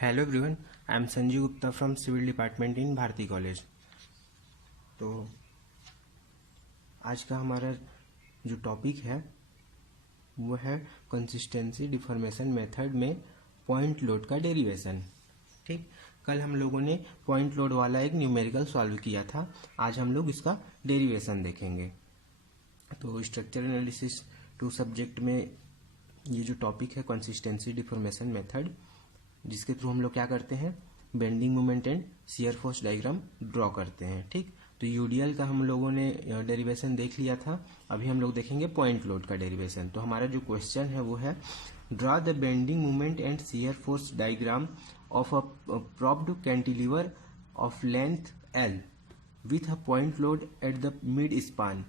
Hello everyone, I am Sanjeev Gupta from civil department in Bharati College. तो आज का हमारा जो टॉपिक है वो है कंसिस्टेंसी डिफॉर्मेशन मेथड में पॉइंट लोड का डेरिवेशन। ठीक, कल हम लोगों ने पॉइंट लोड वाला एक न्यूमेरिकल सॉल्व किया था। आज हम लोग इसका डेरिवेशन देखेंगे। तो स्ट्रक्चर एनालिसिस 2 सब्जेक्ट में ये जो टॉपिक है कंसिस्टेंसी डिफॉर्मेशन मेथड, जिसके थ्रू हम लोग क्या करते हैं, bending moment and shear force diagram draw करते हैं। ठीक, तो यूडीएल का हम लोगों ने डेरिवेशन देख लिया था। अभी हम लोग देखेंगे पॉइंट लोड का डेरिवेशन। तो हमारा जो क्वेश्चन है वो है, draw the bending moment and shear force diagram of a propped cantilever of length L with a point load at the mid span.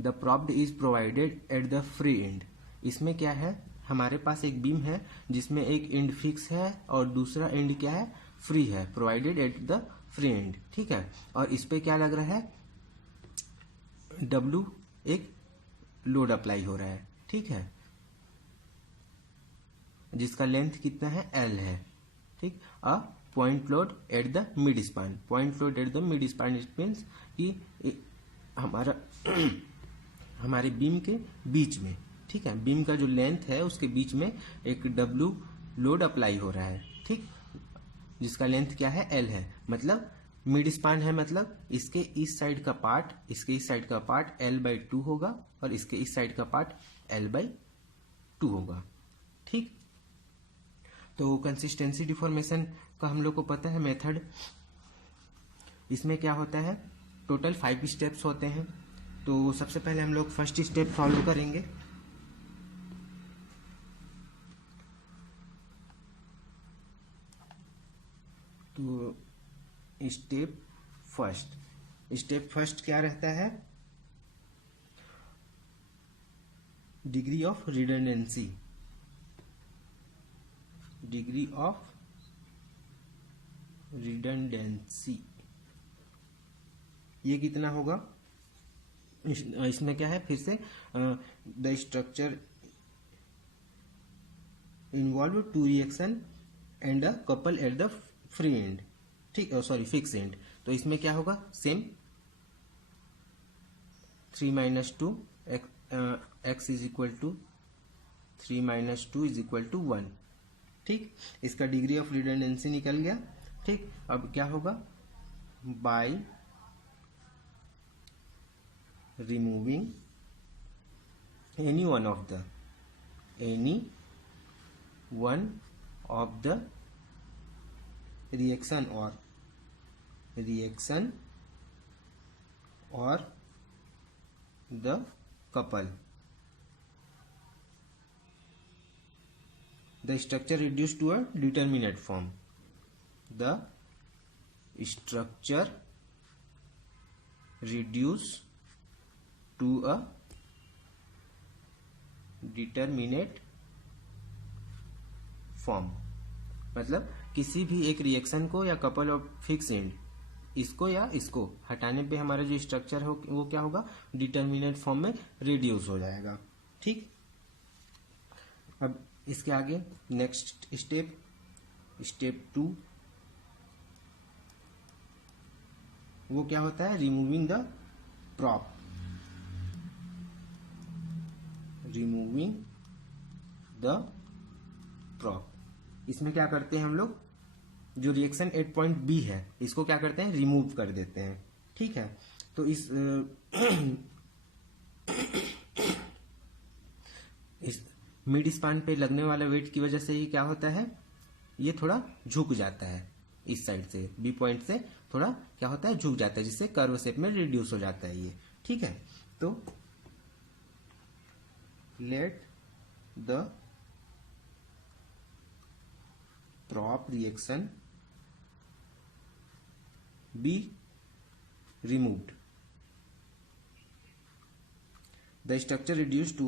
The propped is provided at the free end. इसमें क्या है, हमारे पास एक beam है जिसमें एक and fix है और दूसरा एंड क्या है, फ्री है, provided at the free end. ठीक है, और इस पे क्या लग रहा है, W एक लोड अप्लाई हो रहा है। ठीक है, जिसका लेंथ कितना है, L है। ठीक, अ point load at the mid span. Point load at the mid span it means कि हमारा हमारे बीम के बीच में, ठीक है, बीम का जो लेंथ है उसके बीच में एक W लोड अप्लाई हो रहा है। ठीक, जिसका लेंथ क्या है, L है। मतलब मिड स्पान है, मतलब इसके इस साइड का पार्ट, इसके इस साइड का पार्ट L/2 होगा और इसके इस साइड का पार्ट L/2 होगा। ठीक, तो कंसिस्टेंसी डिफॉर्मेशन का हम लोग को पता है मेथड। इसमें क्या होता है, टोटल 5 स्टेप्स होते हैं। तो सबसे पहले हम लोग फर्स्ट स्टेप सॉल्व करेंगे। तो स्टेप फर्स्ट क्या रहता है, degree of redundancy. Degree of redundancy ये कितना होगा, इसमें क्या है, फिर से the structure involve two reaction and a couple at the free end. ठीक, सॉरी फिक्स एंड। तो इसमें क्या होगा, same 3 - 2 x is equal to 3 - 2 is equal to 1। ठीक, इसका डिग्री ऑफ रिडंडेंसी निकल गया। ठीक, अब क्या होगा, by removing any one of the reaction or the couple, the structure reduced to a determinate form. The structure reduced to a determinate form, मतलब किसी भी एक रिएक्शन को या कपल ऑफ फिक्स एंड, इसको या इसको हटाने पे हमारा जो स्ट्रक्चर हो वो क्या होगा, डिटर्मिनेट फॉर्म में रिड्यूस हो जाएगा। ठीक, अब इसके आगे नेक्स्ट स्टेप 2, वो क्या होता है, removing the prop. Removing the prop, इसमें क्या करते हैं हम लोग, जो रिएक्शन एट पॉइंट बी है इसको क्या करते हैं, रिमूव कर देते हैं। ठीक है, तो इस मिड स्पान पे लगने वाला वेट की वजह से ये क्या होता है, ये थोड़ा झुक जाता है, इस साइड से बी पॉइंट से थोड़ा क्या होता है, झुक जाता है, जिससे कर्व शेप में रिड्यूस हो जाता है ये। ठीक है, तो let the prop reaction be removed. The structure reduced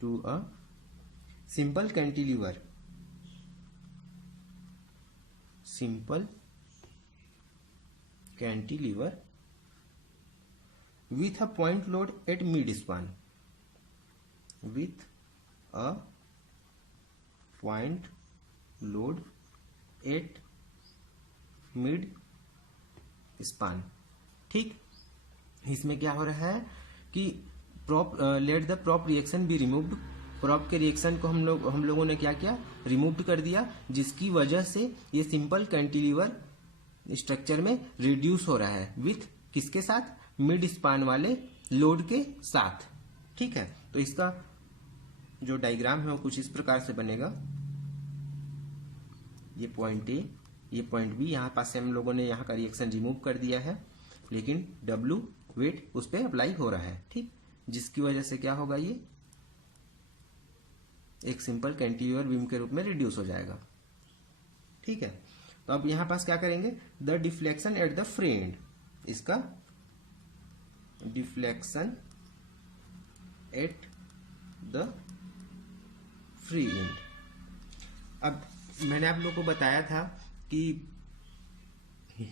to a simple cantilever. with a point load at mid span, with a point load at mid span। ठीक, इसमें क्या हो रहा है कि let the prop reaction be removed, prop के reaction को हम लोगों ने क्या किया, रिमूव कर दिया, जिसकी वजह से ये सिंपल कैंटिलीवर स्ट्रक्चर में रिड्यूस हो रहा है विथ किसके साथ, मिड स्पान वाले लोड के साथ। ठीक है, तो इसका जो डायग्राम है वो कुछ इस प्रकार से बनेगा। ये पॉइंट ए, ये पॉइंट बी, यहाँ पास से हम लोगों ने यहाँ का रिएक्शन रिमूव कर दिया है, लेकिन W वेट उस पर अप्लाई हो रहा है। ठीक, जिसकी वजह से क्या होगा, ये एक सिंपल कैंटिलीवर बीम के रूप में रिड्यूस हो जाएगा। ठीक है, तो अब यहां पास क्या करेंगे, the deflection at the free end, इसका deflection at the free end. अब मैंने आप लोगों को बताया था कि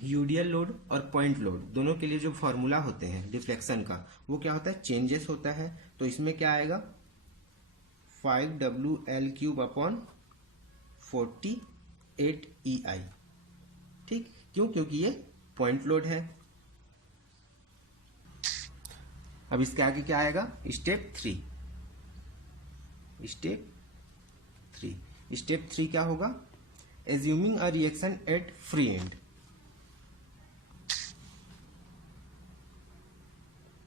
यूडियल लोड और पॉइंट लोड दोनों के लिए जो फॉर्मूला होते हैं डिफ्लेक्शन का, वो क्या होता है, चेंजेस होता है। तो इसमें क्या आएगा, 5WL³ अपॉन 48 EI। ठीक, क्यों, क्योंकि ये पॉइंट लोड है। अब इसके आगे क्या आएगा, स्टेप 3। स्टेप 3 क्या होगा, assuming a reaction at free and,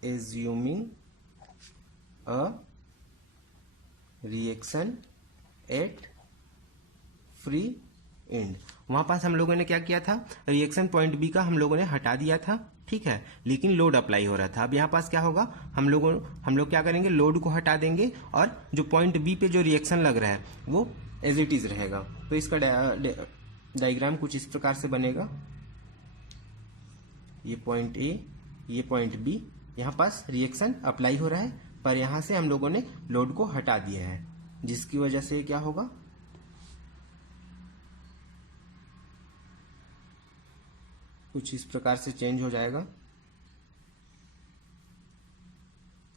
assuming a reaction at free and. वहां पास हम लोगों ने क्या किया था, रिएक्शन पॉइंट बी का हम लोगों ने हटा दिया था। ठीक है, लेकिन लोड अप्लाई हो रहा था। अब यहाँ पास क्या होगा, हम लोग क्या करेंगे, लोड को हटा देंगे और जो पॉइंट बी पे जो रिएक्शन लग रहा है वो एज इट इज रहेगा। तो इसका डायग्राम कुछ इस प्रकार से बनेगा। ये पॉइंट ए, ये पॉइंट बी, यहाँ पास रिएक्शन अप्लाई हो रहा है, पर यहां से हम लोगों ने लोड को हटा दिया है, जिसकी वजह से क्या होगा, कुछ इस प्रकार से चेंज हो जाएगा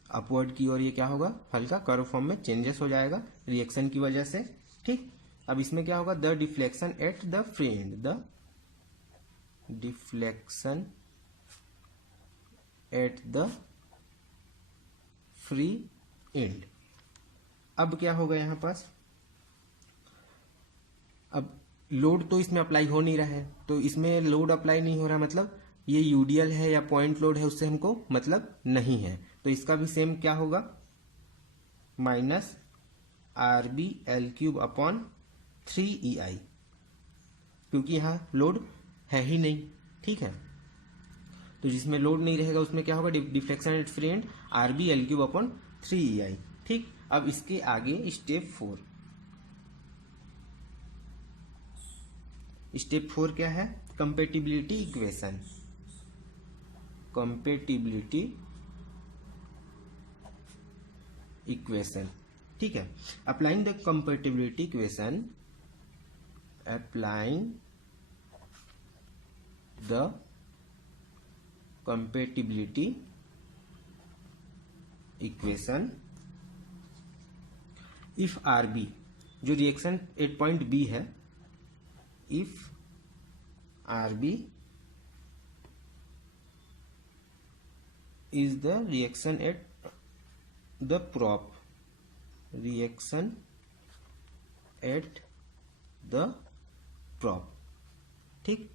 अपवर्ड की ओर। ये क्या होगा, हल्का कर्व फॉर्म में चेंजेस हो जाएगा रिएक्शन की वजह से। ठीक, अब इसमें क्या होगा, the deflection at the free and, the deflection at the free end. अब क्या होगा यहां पास, अब लोड तो इसमें अप्लाई हो नहीं रहा है, तो इसमें लोड अप्लाई नहीं हो रहा, मतलब ये यूडियल है या पॉइंट लोड है, उससे हमको मतलब नहीं है। तो इसका भी सेम क्या होगा, -RBL³ अपॉन 3EI, क्योंकि यहां लोड है ही नहीं। ठीक है, तो जिसमें लोड नहीं रहेगा उसमें क्या होगा, deflection at free and RBL³ upon 3EI। ठीक, अब इसके आगे स्टेप 4। स्टेप 4 क्या है, कंपेटिबिलिटी इक्वेशन। Compatibility equation. ठीक है, applying the compatibility equation, applying the compatibility equation if RB, जो रिएक्शन एट पॉइंट बी है, if RB is the reaction at the prop, reaction at the prop। ठीक,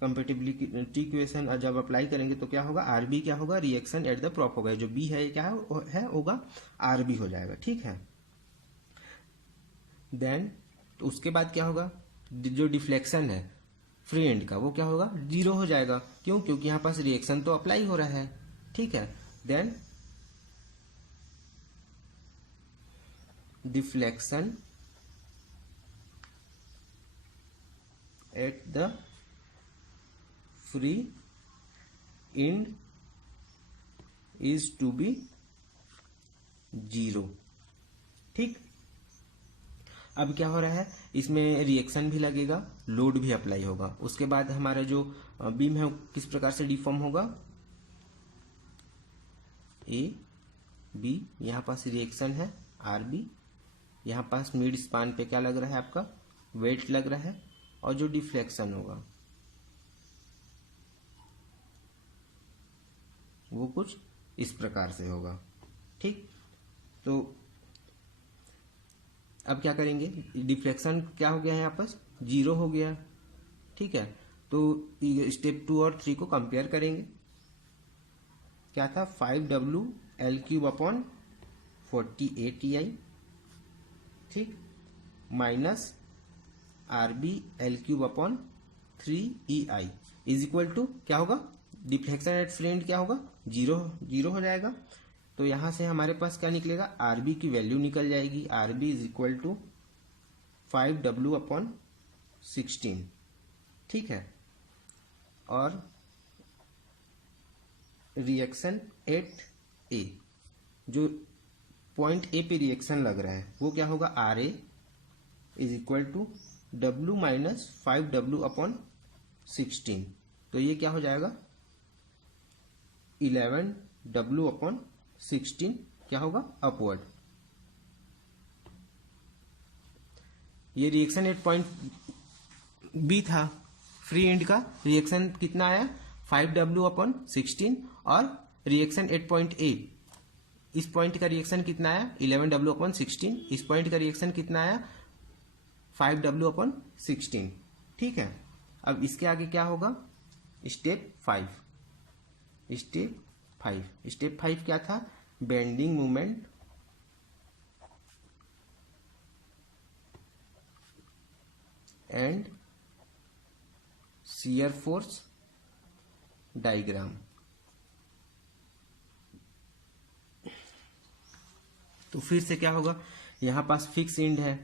compatibility equation जब apply करेंगे तो क्या होगा, RB क्या होगा, रिएक्शन एट द प्रॉप होगा, जो B है क्या है होगा RB हो जाएगा। ठीक है, देन तो उसके बाद क्या होगा, जो डिफ्लेक्शन है फ्री एंड का वो क्या होगा, 0 हो जाएगा। क्यों, क्योंकि यहां पास रिएक्शन तो अप्लाई हो रहा है। ठीक है, then deflection at the free end is to be 0। ठीक, अब क्या हो रहा है, इसमें रिएक्शन भी लगेगा, लोड भी अप्लाई होगा। उसके बाद हमारा जो बीम है किस प्रकार से डिफॉर्म होगा, ए बी, यहाँ पास रिएक्शन है आर बी, यहाँ पास मिड स्पान पे क्या लग रहा है आपका वेट लग रहा है, और जो डिफ्लेक्शन होगा वो कुछ इस प्रकार से होगा। ठीक, तो अब क्या करेंगे, डिफ्लेक्शन क्या हो गया है यहाँ पर 0 हो गया। ठीक है, तो स्टेप 2 और 3 को कंपेयर करेंगे। क्या था 5W L³ / 48 Ti, ठीक, minus RB L³ / 3EI is equal to क्या होगा, डिफ्लेक्शन एट फ्री एंड क्या होगा 0 हो जाएगा। तो यहां से हमारे पास क्या निकलेगा, RB की वैल्यू निकल जाएगी, RB is equal to 5W / 16। ठीक है, और रिएक्शन एट ए, जो पॉइंट ए पे रिएक्शन लग रहा है वो क्या होगा, RA is equal to W - 5W / 16। तो ये क्या हो जाएगा 11W / 16 क्या होगा अपवर्ड। ये रिएक्शन एट पॉइंट बी था, फ्री एंड का रिएक्शन कितना आया 5W / 16, और रिएक्शन एट पॉइंट ए, इस पॉइंट का रिएक्शन कितना आया 11W / 16, इस पॉइंट का रिएक्शन कितना आया 5W / 16। ठीक है, अब इसके आगे क्या होगा स्टेप 5। स्टेप 5 क्या था, bending moment and shear force diagram. तो फिर से क्या होगा, यहां पास फिक्स एंड है।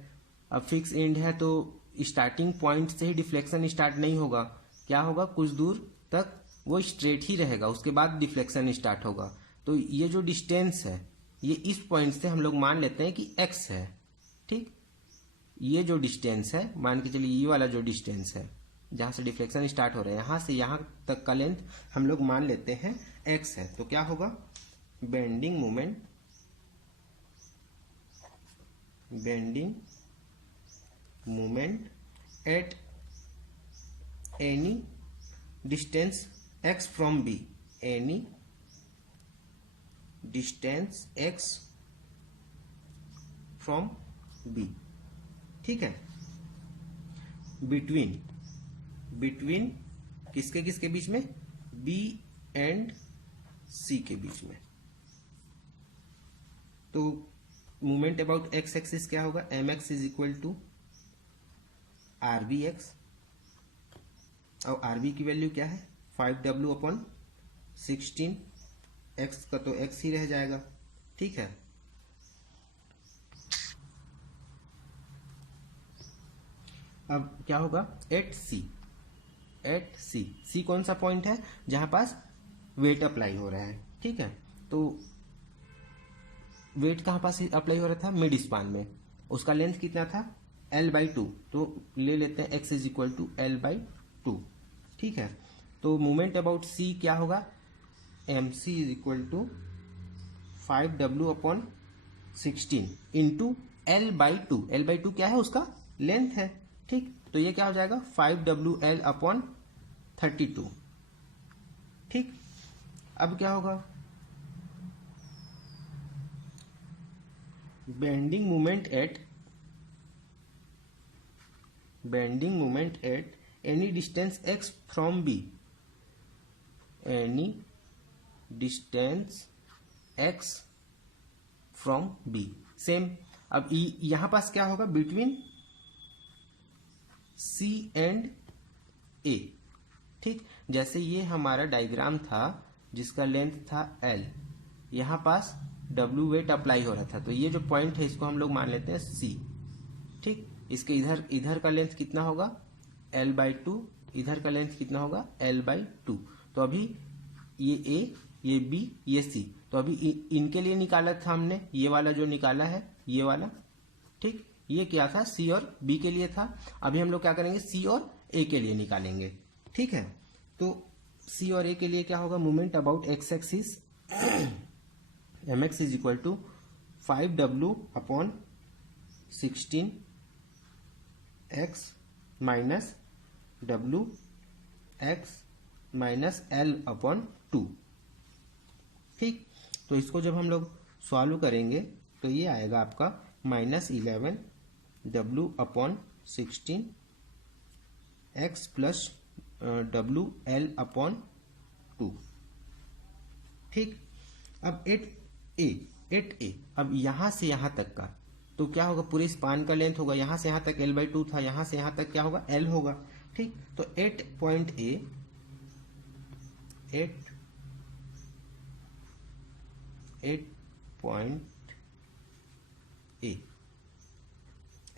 अब फिक्स एंड है तो स्टार्टिंग पॉइंट से ही डिफ्लेक्शन स्टार्ट नहीं होगा, क्या होगा कुछ दूर तक वो स्ट्रेट ही रहेगा, उसके बाद डिफ्लेक्शन स्टार्ट होगा। तो ये जो डिस्टेंस है ये इस पॉइंट से हम लोग मान लेते हैं कि x है। ठीक, ये जो डिस्टेंस है मान के चलिए ये वाला जो डिस्टेंस है जहां से डिफ्लेक्शन स्टार्ट हो रहा है, यहां से यहां तक का लेंथ हम लोग मान लेते हैं x है। तो क्या होगा, bending moment at any distance x from B, any distance x from B। ठीक है, बिटवीन किसके किसके बीच में, B एंड C के बीच में। तो मूवमेंट अबाउट x एक्सिस क्या होगा, mx is equal to RBX, और RB की वैल्यू क्या है 5W / 16, x का तो x ही रह जाएगा। ठीक है, अब क्या होगा एट सी कौन सा पॉइंट है जहां पास वेट अप्लाई हो रहा है। ठीक है, तो वेट कहां पास अप्लाई हो रहा था, मिड स्पान में, उसका लेंथ कितना था L/2, तो ले लेते हैं x is equal to L/2। ठीक है, तो मूवमेंट अबाउट C क्या होगा, MC is equal to 5W / 16 into L/2। L/2 क्या है, उसका लेंथ है। ठीक, तो ये क्या हो जाएगा 5WL / 32। ठीक, अब क्या होगा, bending moment at any distance x from B, any distance x from B। Same, अब यहां पास क्या होगा, बिटवीन C एंड A। ठीक, जैसे ये हमारा डायग्राम था जिसका लेंथ था L, यहां पास W वेट अप्लाई हो रहा था, तो ये जो पॉइंट है इसको हम लोग मान लेते हैं C। ठीक, इसके इधर का लेंथ कितना होगा L/2, इधर का लेंथ कितना होगा L/2। तो अभी ये A, ये B, ये C, तो अभी इनके लिए निकाला था हमने, ये वाला जो निकाला है ये वाला। ठीक, ये क्या था C और B के लिए था, अभी हम लोग क्या करेंगे C और A के लिए निकालेंगे। ठीक है, तो C और A के लिए क्या होगा, movement about x axis mx is equal to 5w upon 16x minus w x minus l upon 2। ठीक, तो इसको जब हम लोग सॉल्व करेंगे तो ये आएगा आपका -11w upon 16x plus w l upon 2। ठीक, अब 8a अब यहां से यहां तक का तो क्या होगा, पूरे स्पान का लेंथ होगा, यहां से यहां तक l/2 था, यहां से यहां तक क्या होगा, l होगा। ठीक, तो 8 point A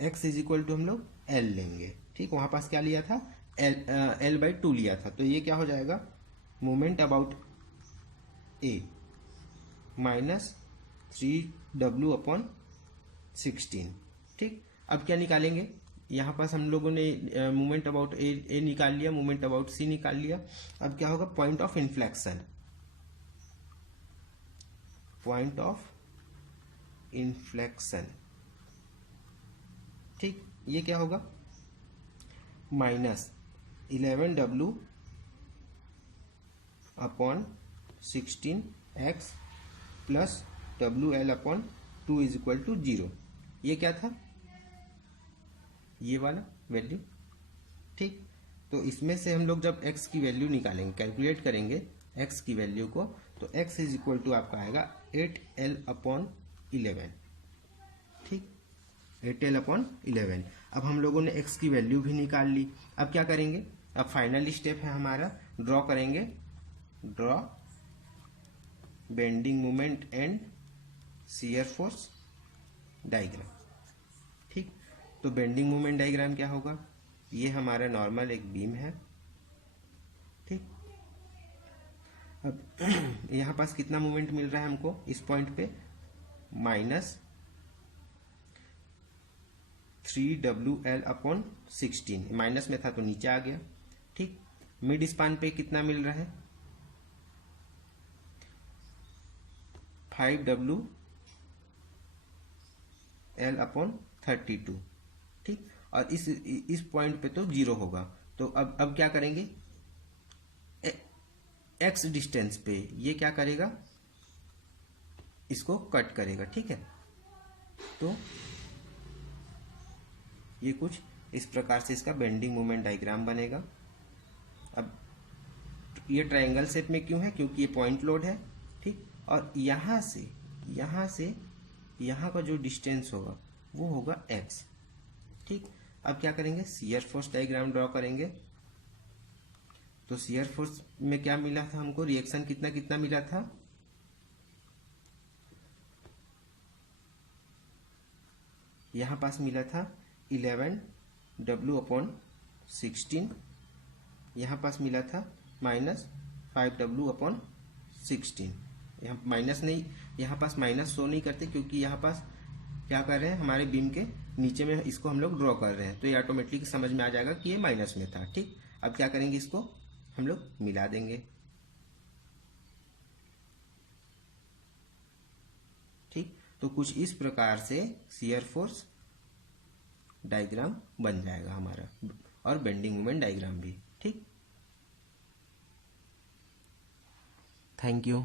x is equal to हम लोग l लेंगे। ठीक, वहां पास क्या लिया था, l/2 लिया था, तो ये क्या हो जाएगा, moment about a minus 3w upon 16। ठीक, अब क्या निकालेंगे, यहाँ पास हम लोगों ने मोमेंट अबाउट ए निकाल लिया, मोमेंट अबाउट सी निकाल लिया। अब क्या होगा, point of inflection, point of inflection. ठीक, ये क्या होगा, -11w upon 16x plus WL upon 2 is equal to 0। ये क्या था, ये वाला वैल्यू। ठीक, तो इसमें से हम लोग जब x की वैल्यू निकालेंगे, कैलकुलेट करेंगे x की वैल्यू को, तो x इज इक्वल टू आपका आएगा 8l अपॉन 11। ठीक, 8l अपॉन 11। अब हम लोगों ने x की वैल्यू भी निकाल ली। अब क्या करेंगे, अब फाइनल स्टेप है हमारा, ड्रॉ करेंगे, draw bending moment and shear force diagram. ठीक, तो बेंडिंग मोमेंट डायग्राम क्या होगा, ये हमारा नॉर्मल एक बीम है। ठीक, अब यहां पास कितना मोमेंट मिल रहा है हमको इस पॉइंट पे, -3WL अपॉन 16, माइनस में था तो नीचे आ गया। ठीक, मिड स्पान पे कितना मिल रहा है, 5WL अपॉन 32। ठीक, और इस पॉइंट पे तो 0 होगा, तो अब क्या करेंगे, x डिस्टेंस पे ये क्या करेगा, इसको कट करेगा। ठीक है, तो ये कुछ इस प्रकार से इसका बेंडिंग मोमेंट डायग्राम बनेगा। अब ये ट्रायंगल शेप में क्यों है, क्योंकि ये पॉइंट लोड है। ठीक, और यहां से यहां का जो डिस्टेंस होगा वो होगा x। ठीक, अब क्या करेंगे, शियर फोर्स डायग्राम ड्रॉ करेंगे। तो शियर फोर्स में क्या मिला था हमको, रिएक्शन कितना कितना मिला था, यहां पास मिला था 11w अपॉन 16, यहां पास मिला था -5w अपॉन 16। यहाँ माइनस नहीं, यहाँ पास माइनस शो नहीं करते क्योंकि यहाँ पास क्या कर रहे हैं, हमारे बीम के नीचे में इसको हम लोग ड्रॉ कर रहे हैं, तो ये ऑटोमेटिक समझ में आ जाएगा कि ये माइनस में था। ठीक, अब क्या करेंगे, इसको हम लोग मिला देंगे। ठीक, तो कुछ इस प्रकार से शियर फोर्स डायग्राम बन जाएगा हमारा, और बेंडिंग मोमेंट डायग्राम भी। ठीक, थैंक यू।